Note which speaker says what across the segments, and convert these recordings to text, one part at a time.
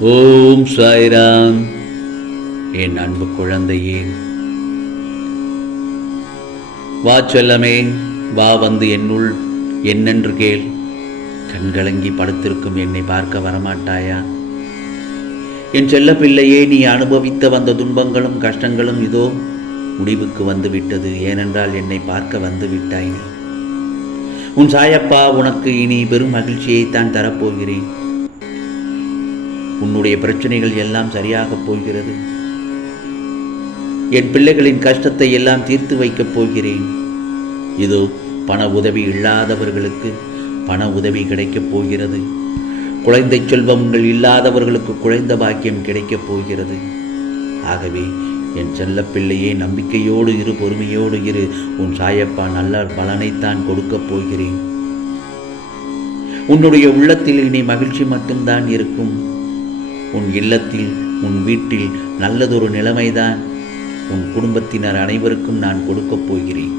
Speaker 1: ஓம் சாய்ராம். என் அன்பு குழந்தையே. வா செல்லமே வா வந்து என்னுள் என்னென்று கேள். கண்கலங்கி படுத்திருக்கும் என்னை பார்க்க வரமாட்டாயா? என் செல்ல பிள்ளையே நீ அனுபவித்த வந்த துன்பங்களும் கஷ்டங்களும் இதோ முடிவுக்கு வந்து விட்டது ஏனென்றால் என்னை பார்க்க வந்து விட்டாய் நீ. உன் சாயப்பா உனக்கு இனி பெரும் மகிழ்ச்சியைத்தான் தரப்போகிறேன். உன்னுடைய பிரச்சனைகள் எல்லாம் சரியாகப் போகிறது. என் பிள்ளைகளின் கஷ்டத்தை எல்லாம் தீர்த்து வைக்கப் போகிறேன். இதோ பண உதவி இல்லாதவர்களுக்கு பண உதவி கிடைக்கப் போகிறது. குழந்தை செல்வங்கள் இல்லாதவர்களுக்கு குழந்த பாக்கியம் கிடைக்கப் போகிறது. ஆகவே என் செல்ல பிள்ளையே நம்பிக்கையோடு இரு பொறுமையோடு இரு. உன் சாயப்பா நல்ல பலனைத்தான் கொடுக்கப் போகிறேன். உன்னுடைய உள்ளத்தில் இனி மகிழ்ச்சி மட்டும்தான் இருக்கும். உன் இல்லத்தில் உன் வீட்டில் நல்லதொரு நிலைமைதான் உன் குடும்பத்தினர் அனைவருக்கும் நான் கொடுக்கப் போகிறேன்.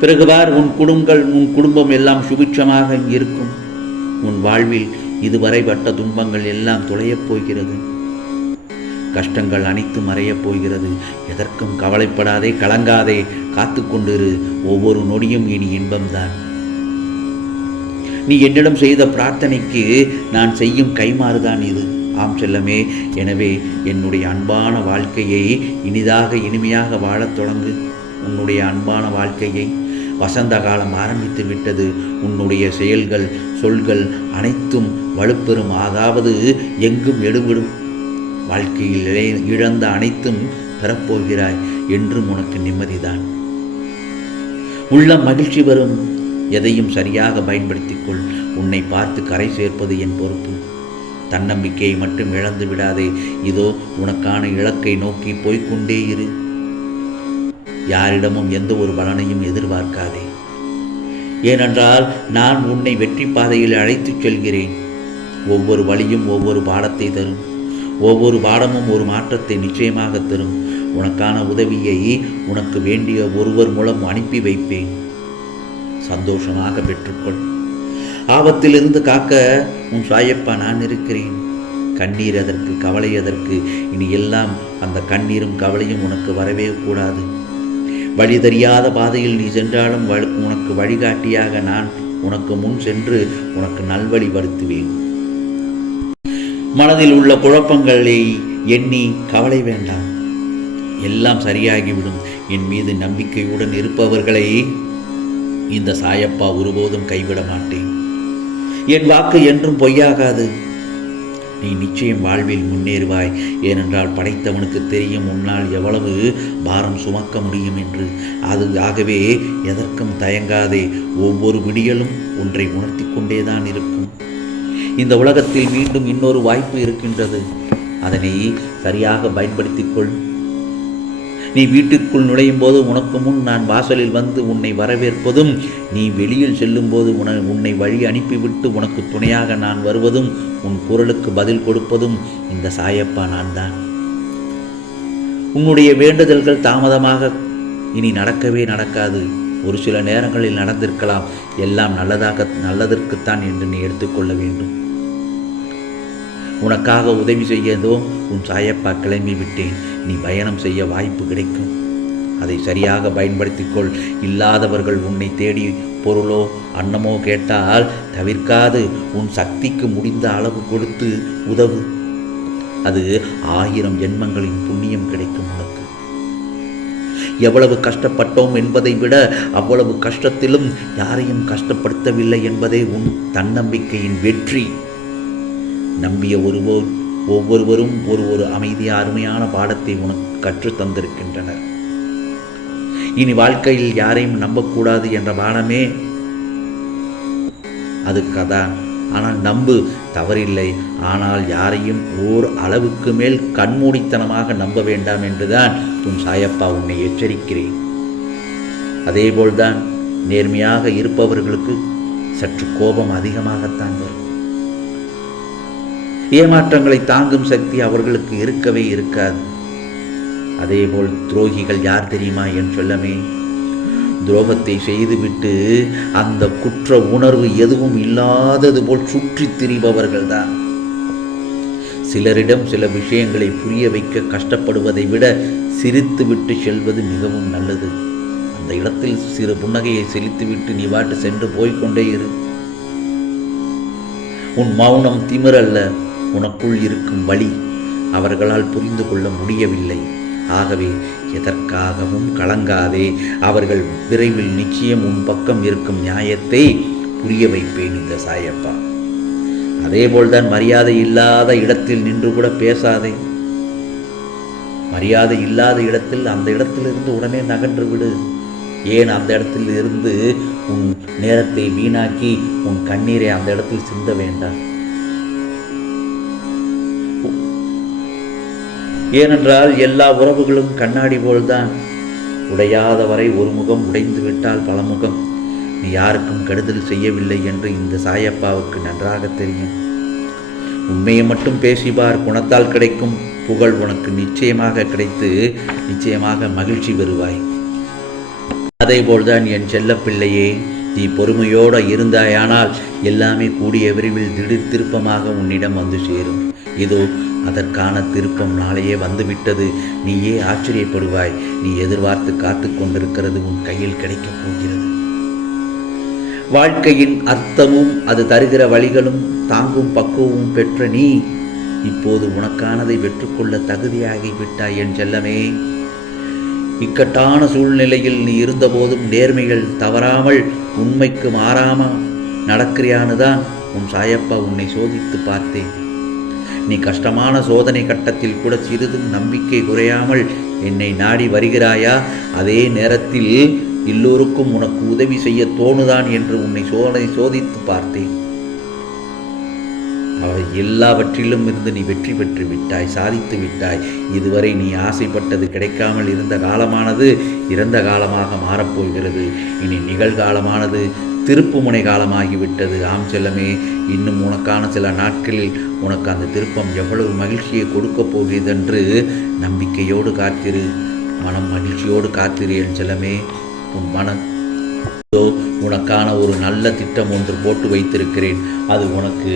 Speaker 1: பிறகுவார் உன் குடும்பங்கள் உன் குடும்பம் எல்லாம் சுபிட்சமாக இருக்கும். உன் வாழ்வில் இதுவரை பட்ட துன்பங்கள் எல்லாம் துளையப் போகிறது. கஷ்டங்கள் அனைத்தும் மறையப் போகிறது. எதற்கும் கவலைப்படாதே கலங்காதே காத்து கொண்டிரு ஒவ்வொரு நொடியும் இனி இன்பம்தான். நீ என்னிடம் செய்த பிரார்த்தனைக்கு நான் செய்யும் கைமாறுதான் இது. ஆம் செல்லமே எனவே என்னுடைய அன்பான வாழ்க்கையை இனிதாக இனிமையாக வாழத் தொடங்கு. உன்னுடைய அன்பான வாழ்க்கையை வசந்த காலம் ஆரம்பித்து விட்டது. உன்னுடைய செயல்கள் சொல்கள் அனைத்தும் வலுப்பெறும். அதாவது எங்கும் எடுபடும். வாழ்க்கையில் இழை- இழந்த அனைத்தும் பெறப்போகிறாய் என்றும் உனக்கு நிம்மதிதான். உள்ள மகிழ்ச்சி வரும் எதையும் சரியாக பயன்படுத்திக்கொள். உன்னை பார்த்து கரை சேர்ப்பது என் பொறுப்பு. தன்னம்பிக்கையை மட்டும் இழந்து விடாதே. இதோ உனக்கான இலக்கை நோக்கி போய்க்கொண்டே இரு. யாரிடமும் எந்த ஒரு பலனையும் எதிர்பார்க்காதே. ஏனென்றால் நான் உன்னை வெற்றி பாதையில் அழைத்துச் செல்கிறேன். ஒவ்வொரு வழியும் ஒவ்வொரு பாடத்தை தரும். ஒவ்வொரு பாடமும் ஒரு மாற்றத்தை நிச்சயமாக தரும். உனக்கான உதவியை உனக்கு வேண்டிய ஒருவர் மூலம் அனுப்பி வைப்பேன். சந்தோஷமாக பெற்றுக்கொள். ஆபத்திலிருந்து காக்க உன் சாயப்பா நான் இருக்கிறேன். கண்ணீர் அதற்கு கவலை அதற்கு. இனி எல்லாம் அந்த கண்ணீரும் கவலையும் உனக்கு வரவே கூடாது. வழி தெரியாத பாதையில் நீ சென்றாலும் உனக்கு வழிகாட்டியாக நான் உனக்கு முன் சென்று உனக்கு நல்வழிப்படுத்துவேன் மனதில் உள்ள குழப்பங்களை எண்ணி கவலை வேண்டாம். எல்லாம் சரியாகிவிடும். என் மீது நம்பிக்கையுடன் இருப்பவர்களை இந்த சாயப்பா ஒருபோதும் கைவிட மாட்டேன். என் வாக்கு என்றும் பொய்யாகாது. நீ நிச்சயம் வாழ்வில் முன்னேறுவாய். ஏனென்றால் படைத்தவனுக்கு தெரியும் உன்னால் எவ்வளவு பாரம் சுமக்க முடியும் என்று. அது ஆகவே எதற்கும் தயங்காதே. ஒவ்வொரு விடியலும் ஒன்றை உணர்த்தி கொண்டேதான் இருக்கும். இந்த உலகத்தில் மீண்டும் இன்னொரு வாய்ப்பு இருக்கின்றது. அதனை சரியாக பயன்படுத்திக் கொள். நீ வீட்டிற்குள் நுழையும் போது உனக்கு முன் நான் வாசலில் வந்து உன்னை வரவேற்பதும் நீ வெளியில் செல்லும் போது உன உன்னை வழி அனுப்பிவிட்டு உனக்கு துணையாக நான் வருவதும் உன் குரலுக்கு பதில் கொடுப்பதும் இந்த சாயப்பா நான் தான் உன்னுடைய வேண்டுதல்கள் தாமதமாக இனி நடக்கவே நடக்காது. ஒரு சில நேரங்களில் நடந்திருக்கலாம். எல்லாம் நல்லதாக நல்லதற்குத்தான் என்று நீ எடுத்துக்கொள்ள வேண்டும். உனக்காக உதவி செய்யதோ உன் சாயப்பா கிளம்பி விட்டேன் நீ பயணம் செய்ய வாய்ப்பு கிடைக்கும். அதை சரியாக பயன்படுத்திக்கொள். இல்லாதவர்கள் உன்னை தேடி பொருளோ அன்னமோ கேட்டால் தவிர்க்காது. உன் சக்திக்கு முடிந்த அளவு கொடுத்து உதவு. அது ஆயிரம் ஜென்மங்களின் புண்ணியம் கிடைக்கும் உனக்கு. எவ்வளவு கஷ்டப்பட்டோம் என்பதை விட அவ்வளவு கஷ்டத்திலும் யாரையும் கஷ்டப்படுத்தவில்லை என்பதே உன் தன்னம்பிக்கையின் வெற்றி. நம்பிய ஒருவோர் ஒவ்வொருவரும் ஒரு ஒரு அமைதிய அருமையான பாடத்தை உனக்கு கற்றுத் தந்திருக்கின்றனர். இனி வாழ்க்கையில் யாரையும் நம்பக்கூடாது என்ற பாடமே அது கதா. ஆனால் நம்பு தவறில்லை. ஆனால் யாரையும் ஓர் அளவுக்கு மேல் கண்மூடித்தனமாக நம்ப வேண்டாம் என்றுதான் உன் சாயப்பா உன்னை எச்சரிக்கிறேன். அதேபோல்தான் நேர்மையாக இருப்பவர்களுக்கு சற்று கோபம் அதிகமாகத்தான் வரும். ஏமாற்றங்களை தாங்கும் சக்தி அவர்களுக்கு இருக்கவே இருக்காது. அதேபோல் துரோகிகள் யார் தெரியுமா என் சொல்லமே? துரோகத்தை செய்துவிட்டு அந்த குற்ற உணர்வு எதுவும் இல்லாதது போல் சுற்றித் திரிபவர்கள்தான். சிலரிடம் சில விஷயங்களை புரிய வைக்க கஷ்டப்படுவதை விட சிரித்துவிட்டு செல்வது மிகவும் நல்லது. அந்த இடத்தில் சிறு புன்னகையை செலுத்திவிட்டு நீ வாட்டு சென்று போய்க்கொண்டே இரு. உன் மௌனம் திமிரல்ல. உனக்குள் இருக்கும் வழி அவர்களால் புரிந்து கொள்ள முடியவில்லை. ஆகவே எதற்காகவும் கலங்காதே. அவர்கள் விரைவில் நிச்சயம் உன் பக்கம் இருக்கும் நியாயத்தை புரிய வைப்பேன் இந்த சாயப்பா. அதேபோல்தான் மரியாதை இல்லாத இடத்தில் நின்று கூட பேசாதே. மரியாதை இல்லாத இடத்தில் அந்த இடத்திலிருந்து உடனே நகன்று விடு. ஏன் அந்த இடத்தில் இருந்து உன் நேரத்தை வீணாக்கி உன் கண்ணீரை அந்த இடத்தில் சிந்த வேண்டாம்? ஏனென்றால் எல்லா உறவுகளும் கண்ணாடி போல்தான். உடையாத வரை ஒரு முகம் உடைந்து விட்டால் பல முகம் நீ யாருக்கும் கெடுதல் செய்யவில்லை என்று இந்த சாயப்பாவுக்கு நன்றாக தெரியும். உண்மையை மட்டும் பேசிபார் குணத்தால் கிடைக்கும் புகழ் உனக்கு நிச்சயமாக கிடைத்து நிச்சயமாக மகிழ்ச்சி பெறுவாய். அதேபோல்தான் என் செல்லப்பிள்ளையே நீ பொறுமையோடு இருந்தாயானால் எல்லாமே கூடிய விரைவில் திடீர் திருப்பமாக உன்னிடம் வந்து சேரும். இதோ அதற்கான திருப்பம் நாளையே வந்துவிட்டது. நீயே ஆச்சரியப்படுவாய். நீ எதிர்பார்த்து காத்து கொண்டிருக்கிறது உன் கையில் கிடைக்கப் போகிறது. வாழ்க்கையின் அர்த்தமும் அது தருகிற வழிகளும் தாங்கும் பக்குவமும் பெற்ற நீ இப்போது உனக்கானதை பெற்றுக்கொள்ள தகுதியாகி விட்டாய் என் செல்லமே. இக்கட்டான சூழ்நிலையில் நீ இருந்தபோதும் நேர்மைகள் தவறாமல் உண்மைக்கு மாறாமல் நடக்கிறியானுதான். உன் சாயப்பா உன்னை சோதித்து பார்த்தேன். நீ கஷ்டமான சோதனை கட்டத்தில் கூட சிறிதும் நம்பிக்கை குறையாமல் என்னை நாடி வருகிறாயா? அதே நேரத்தில் எல்லோருக்கும் உனக்கு உதவி செய்ய தோணுதான் என்று உன்னை சோதனை சோதித்து பார்த்தேன். அவை எல்லாவற்றிலும் இருந்து நீ வெற்றி பெற்று விட்டாய் சாதித்து விட்டாய். இதுவரை நீ ஆசைப்பட்டது கிடைக்காமல் இருந்த காலமானது இறந்த காலமாக மாறப்போகிறது. இனி நிகழ்காலமானது திருப்புமுனை காலமாகிவிட்டது. ஆம் செல்லமே இன்னும் உனக்கான சில நாட்களில் உனக்கு அந்த திருப்பம் எவ்வளவு மகிழ்ச்சியை கொடுக்கப் போகிறதென்று நம்பிக்கையோடு காத்திரு. மனம் மகிழ்ச்சியோடு காத்திரு என் செல்லமே. உன் மனம் உனக்கான ஒரு நல்ல திட்டம் ஒன்று போட்டு வைத்திருக்கிறேன். அது உனக்கு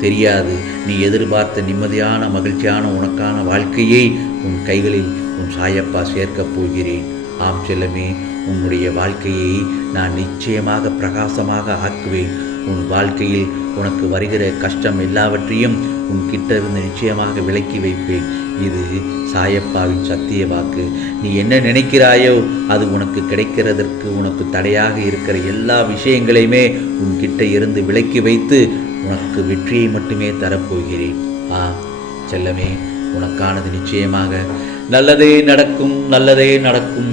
Speaker 1: தெரியாது. நீ எதிர்பார்த்த நிம்மதியான மகிழ்ச்சியான உனக்கான வாழ்க்கையை உன் கைகளில் உன் சாயப்பா சேர்க்கப் போகிறேன். ஆம் செல்லமே உன்னுடைய வாழ்க்கையை நான் நிச்சயமாக பிரகாசமாக ஆக்குவேன். உன் வாழ்க்கையில் உனக்கு வருகிற கஷ்டம் எல்லாவற்றையும் உன் கிட்ட இருந்து நிச்சயமாக விலக்கி வைப்பேன். இது சாயப்பாவின் சத்திய வாக்கு. நீ என்ன நினைக்கிறாயோ அது உனக்கு கிடைக்கிறதற்கு உனக்கு தடையாக இருக்கிற எல்லா விஷயங்களையுமே உன்கிட்ட இருந்து விலக்கி வைத்து உனக்கு வெற்றியை மட்டுமே தரப்போகிறேன். ஆ செல்லமே உனக்கானது நிச்சயமாக. நல்லதே நடக்கும் நல்லதே நடக்கும்.